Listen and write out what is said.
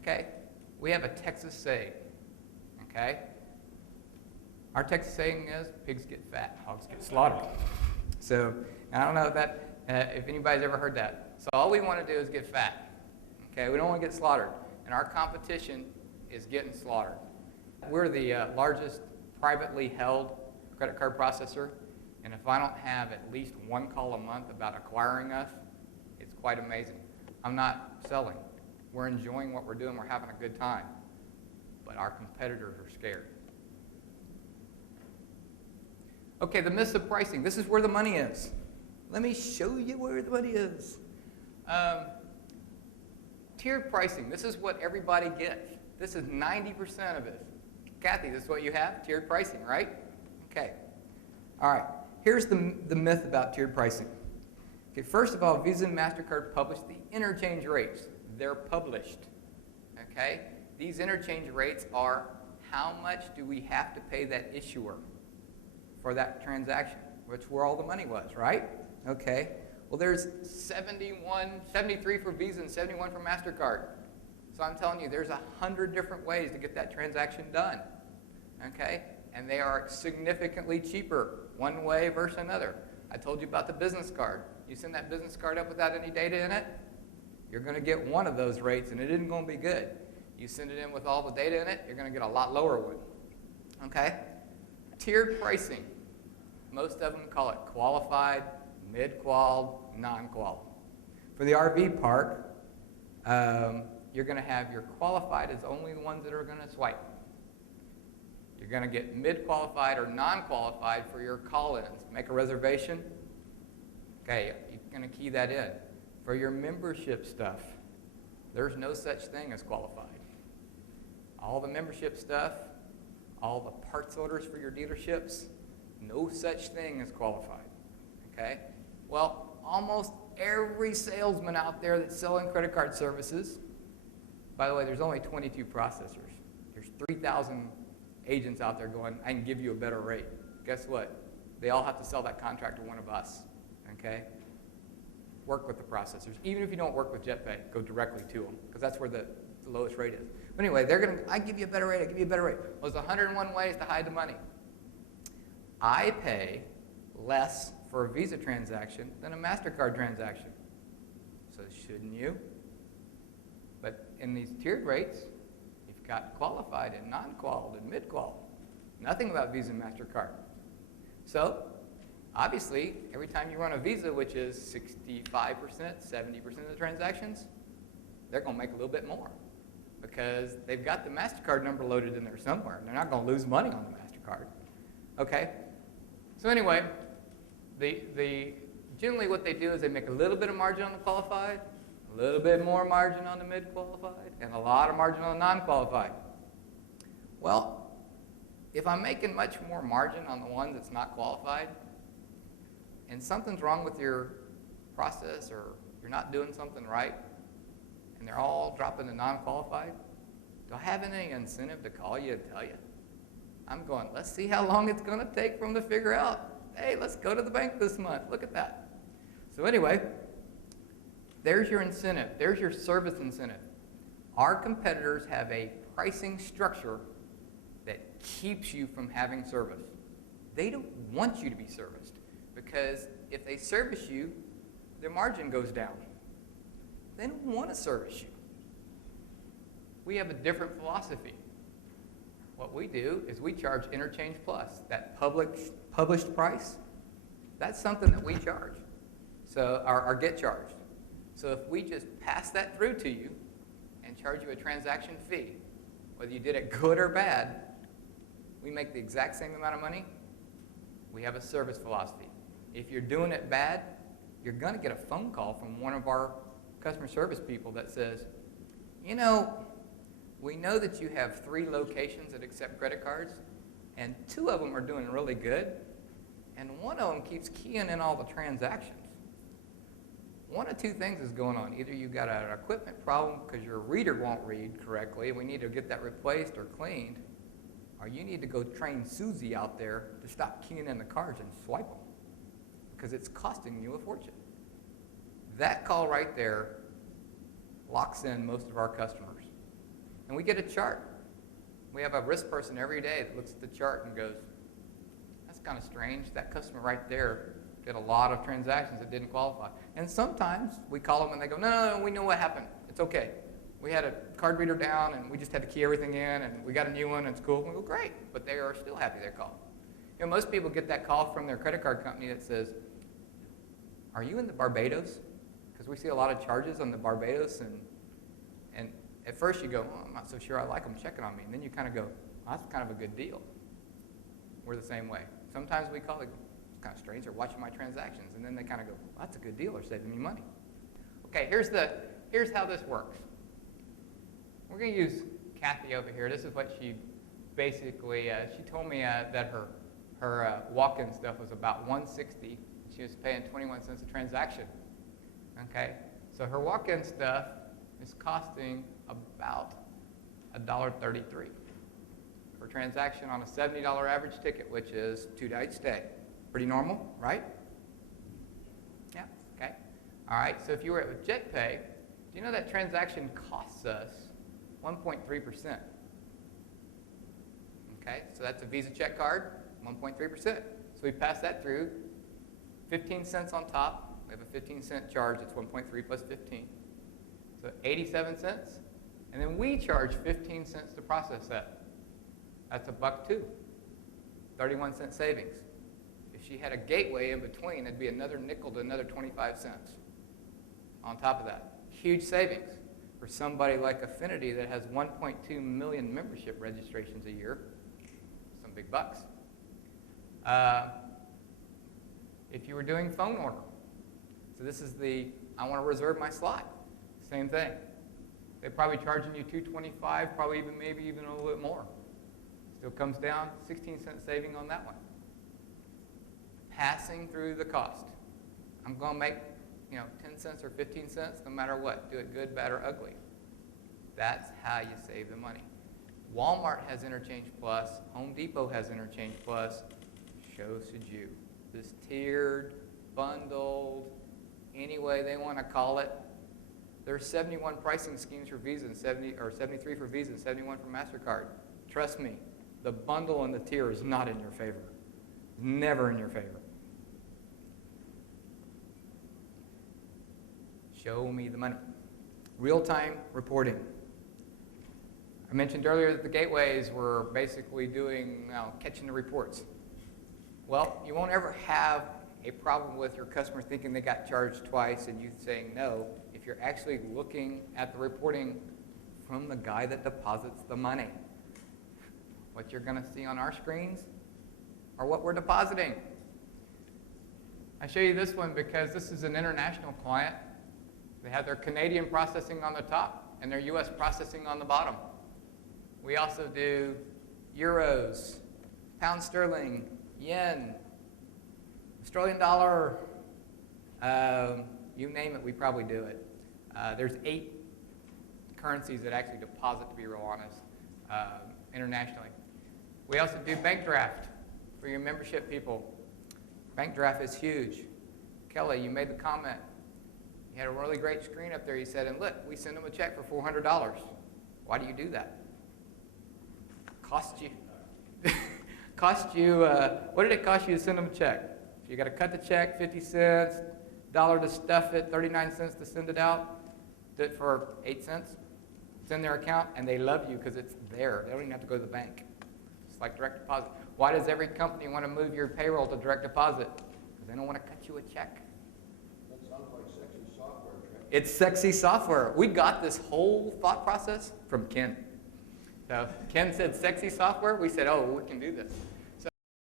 Okay? We have a Texas saying, okay? Our Texas saying is, pigs get fat, hogs get slaughtered. So, I don't know if anybody's ever heard that. So all we want to do is get fat. Okay? We don't want to get slaughtered. And our competition is getting slaughtered. We're the largest privately held credit card processor. And if I don't have at least one call a month about acquiring us, it's quite amazing. I'm not selling. We're enjoying what we're doing. We're having a good time. But our competitors are scared. Okay, the myths of pricing. This is where the money is. Let me show you where the money is. Tiered pricing. This is what everybody gets. This is 90% of it. Kathy, this is what you have? Tiered pricing, right? Okay. All right. Here's the myth about tiered pricing. Okay, first of all, Visa and MasterCard publish the interchange rates. They're published. Okay? These interchange rates are how much do we have to pay that issuer for that transaction, which where all the money was, right? Okay. Well, there's 73 for Visa and 71 for MasterCard. So I'm telling you, there's 100 different ways to get that transaction done. Okay? And they are significantly cheaper one way versus another. I told you about the business card. You send that business card up without any data in it, you're going to get one of those rates, and it isn't going to be good. You send it in with all the data in it, you're going to get a lot lower one. Okay? Tiered pricing. Most of them call it qualified, mid-qual, non-qual. For the RV park, you're going to have your qualified as only the ones that are going to swipe. You're going to get mid-qualified or non-qualified for your call-ins. Make a reservation. Okay, you're going to key that in. For your membership stuff, there's no such thing as qualified. All the membership stuff, all the parts orders for your dealerships, no such thing as qualified. Okay? Well, almost every salesman out there that's selling credit card services, by the way, there's only 22 processors. There's 3,000 agents out there going, I can give you a better rate. Guess what? They all have to sell that contract to one of us. Okay? Work with the processors. Even if you don't work with Jetpay, go directly to them, because that's where the lowest rate is. But anyway, they're going to, I give you a better rate, I give you a better rate. Well, there's 101 ways to hide the money. I pay less for a Visa transaction than a MasterCard transaction. So shouldn't you? But in these tiered rates, you've got qualified and non-qual and mid-qual. Nothing about Visa and MasterCard. So, obviously, every time you run a Visa, which is 65%, 70% of the transactions, they're going to make a little bit more because they've got the MasterCard number loaded in there somewhere. And they're not going to lose money on the MasterCard. Okay? So anyway, generally what they do is they make a little bit of margin on the qualified, a little bit more margin on the mid-qualified, and a lot of margin on the non-qualified. Well, if I'm making much more margin on the one that's not qualified, and something's wrong with your process or you're not doing something right, and they're all dropping to non-qualified, do I have any incentive to call you and tell you? I'm going, let's see how long it's going to take for them to figure out. Hey, let's go to the bank this month. Look at that. So anyway, there's your incentive. There's your service incentive. Our competitors have a pricing structure that keeps you from having service. They don't want you to be serviced because if they service you, their margin goes down. They don't want to service you. We have a different philosophy. What we do is we charge Interchange Plus, that published price. That's something that we charge, so or get charged. So if we just pass that through to you and charge you a transaction fee, whether you did it good or bad, we make the exact same amount of money. We have a service philosophy. If you're doing it bad, you're going to get a phone call from one of our customer service people that says, you know, we know that you have 3 locations that accept credit cards, and 2 of them are doing really good, and 1 of them keeps keying in all the transactions. One of 2 things is going on. Either you've got an equipment problem because your reader won't read correctly, and we need to get that replaced or cleaned, or you need to go train Susie out there to stop keying in the cards and swipe them because it's costing you a fortune. That call right there locks in most of our customers. And we get a chart. We have a risk person every day that looks at the chart and goes, that's kind of strange. That customer right there did a lot of transactions that didn't qualify. And sometimes we call them and they go, no, we know what happened. It's okay. We had a card reader down and we just had to key everything in and we got a new one and it's cool. And we go, great. But they are still happy they called. You know, most people get that call from their credit card company that says, are you in the Barbados? Because we see a lot of charges on the Barbados. And at first you go, well, I'm not so sure I like them checking on me. And then you kind of go, well, that's kind of a good deal. We're the same way. Sometimes we call it, it's kind of strange, they're watching my transactions. And then they kind of go, well, that's a good deal, they're saving me money. Okay, here's how this works. We're going to use Kathy over here. This is what she basically, she told me that her walk-in stuff was about $160. She was paying 21 cents a transaction. Okay, so her walk-in stuff is costing about $1.33 per transaction on a $70 average ticket, which is 2-night stay. Pretty normal, right? Yeah, okay. All right, so if you were at Jetpay, do you know that transaction costs us 1.3%? Okay, so that's a Visa check card, 1.3%. So we pass that through, 15 cents on top. We have a 15-cent charge. It's 1.3 plus 15. So 87 cents. And then we charge 15 cents to process that. That's $1.02. 31-cent savings. If she had a gateway in between, it'd be another nickel to another 25 cents on top of that. Huge savings for somebody like Affinity that has 1.2 million membership registrations a year. Some big bucks. If you were doing phone order, so this is the, I want to reserve my slot. Same thing. They're probably charging you $2.25, probably even maybe even a little bit more. Still comes down, 16-cent saving on that one. Passing through the cost. I'm going to make 10 cents or 15 cents no matter what. Do it good, bad, or ugly. That's how you save the money. Walmart has Interchange Plus. Home Depot has Interchange Plus. So should you. This tiered, bundled, any way they want to call it. There's 71 pricing schemes for Visa and 73 for Visa and 71 for MasterCard. Trust me, the bundle and the tier is not in your favor. Never in your favor. Show me the money. Real-time reporting. I mentioned earlier that the gateways were basically doing, catching the reports. Well, you won't ever have a problem with your customer thinking they got charged twice and you saying no if you're actually looking at the reporting from the guy that deposits the money. What you're going to see on our screens are what we're depositing. I show you this one because this is an international client. They have their Canadian processing on the top and their US processing on the bottom. We also do euros, pound sterling, yen, Australian dollar, you name it, we probably do it. There's 8 currencies that actually deposit, to be real honest, internationally. We also do bank draft for your membership people. Bank draft is huge. Kelly, you made the comment. You had a really great screen up there. You said, and look, we send them a check for $400. Why do you do that? Cost you, what did it cost you to send them a check? So you got to cut the check, 50 cents, $1 to stuff it, 39 cents to send it out. Do it for 8 cents. It's in their account, and they love you because it's there. They don't even have to go to the bank. It's like direct deposit. Why does every company want to move your payroll to direct deposit? Because they don't want to cut you a check. That sounds like sexy software, Trent. It's sexy software. We got this whole thought process from Ken. So Ken said sexy software. We said, oh, we can do this.